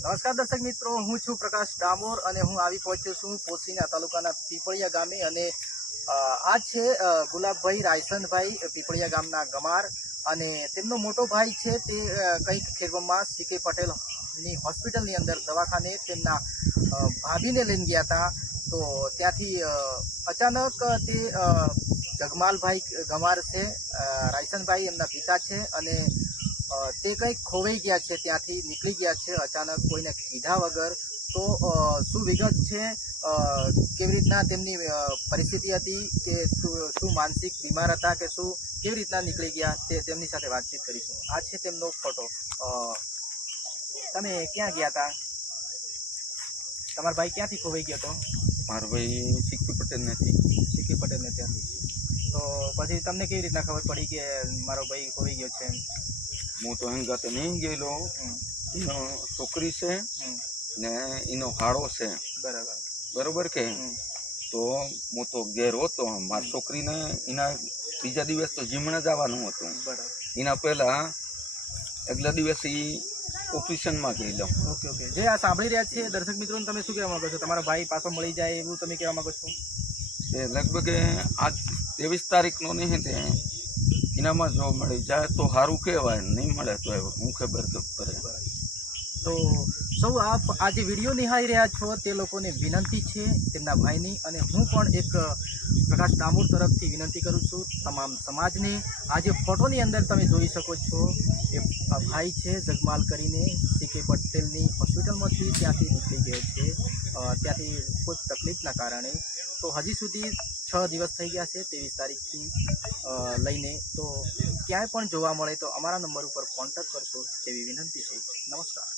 નમસ્કાર દર્શક મિત્રો, હું છું પ્રકાશ ડામોર અને હું આવી પહોંચ્યો છું પોસીના તાલુકાના પીપળિયા ગામે અને આ છે ગુલાબભાઈ રાયસનભાઈ પીપળિયા ગામના ગમાર અને તેમનો મોટો ભાઈ છે તે કંઈક ખેરવામાં સીકે પટેલની હોસ્પિટલની અંદર દવાખાને તેમના ભાભીને લઈને ગયા હતા. તો ત્યાંથી અચાનક તે જગમાલભાઈ ગમાર છે રાયસનભાઈ એમના પિતા છે અને તે કંઈક ખોવાઈ ગયા છે ત્યાંથી નીકળી ગયા છે અચાનક કોઈને કીધા વગર. તો શું વિગત છે? કેવી રીતના તેમની પરિસ્થિતિ હતી કે શું- માનસિક બીમાર હતા કે શું? કેવી રીતના નીકળી ગયા? તે તેમની સાથે વાતચીત કરીશું. આ છે તેમનો ફોટો. તમે ક્યાં ગયા હતા? તમારો ભાઈ ક્યાંથી ખોવાઈ ગયો હતો? મારો ભાઈ સિક્કી પટેલ નથી સિક્કી પટેલ ત્યાંથી. તો પછી તમને કેવી રીતના ખબર પડી કે મારો ભાઈ ખોવાઈ ગયો છે? હું તો હંગાતે નહીં ગયેલો એનો છોકરી છે ને એનો હાડો છે. બરાબર. બરોબર કે? તો હું તો ઘેર હતો. મારી છોકરીને એના બીજા દિવસ તો જીમણે જવાનું હતું. એના પહેલા આગલા દિવસ એ ઓપરેશનમાં ગયેલો. Okay okay. જે આ સાંભળી રહ્યા છે દર્શક મિત્રોને તમે શું કહેવા માંગો છો? તમારો ભાઈ પાછો મળી જાય એવું તમે કહેવા માંગો છો? એ લગભગ આજ ત્રેવીસ તારીખનો નહીં તે એનામાં જો મળી જાય તો સારું કહેવાય, નહીં મળે તો હું ખબર કરે. તો સૌ આપ આજે વીડિયો નિહાળી રહ્યા છો, તે લોકોને વિનંતી છે, તેમના ભાઈની, અને હું પણ એક પ્રકાશ ડામોર તરફથી વિનંતી કરું છું તમામ સમાજને. આજે ફોટોની અંદર તમે જોઈ શકો છો, એ ભાઈ છે, જગમાલ કરીને સીકે પટેલની હોસ્પિટલમાંથી ત્યાંથી નીકળી ગયો છે. ત્યાંથી કોઈ તકલીફના કારણે. તો હજી સુધી છ દિવસ થઈ ગયા છે ત્રેવીસ તારીખથી લઈને. તો ક્યાંય પણ જોવા મળે તો અમારા નંબર ઉપર કોન્ટેક્ટ કરશો તેવી વિનંતી છે. નમસ્કાર.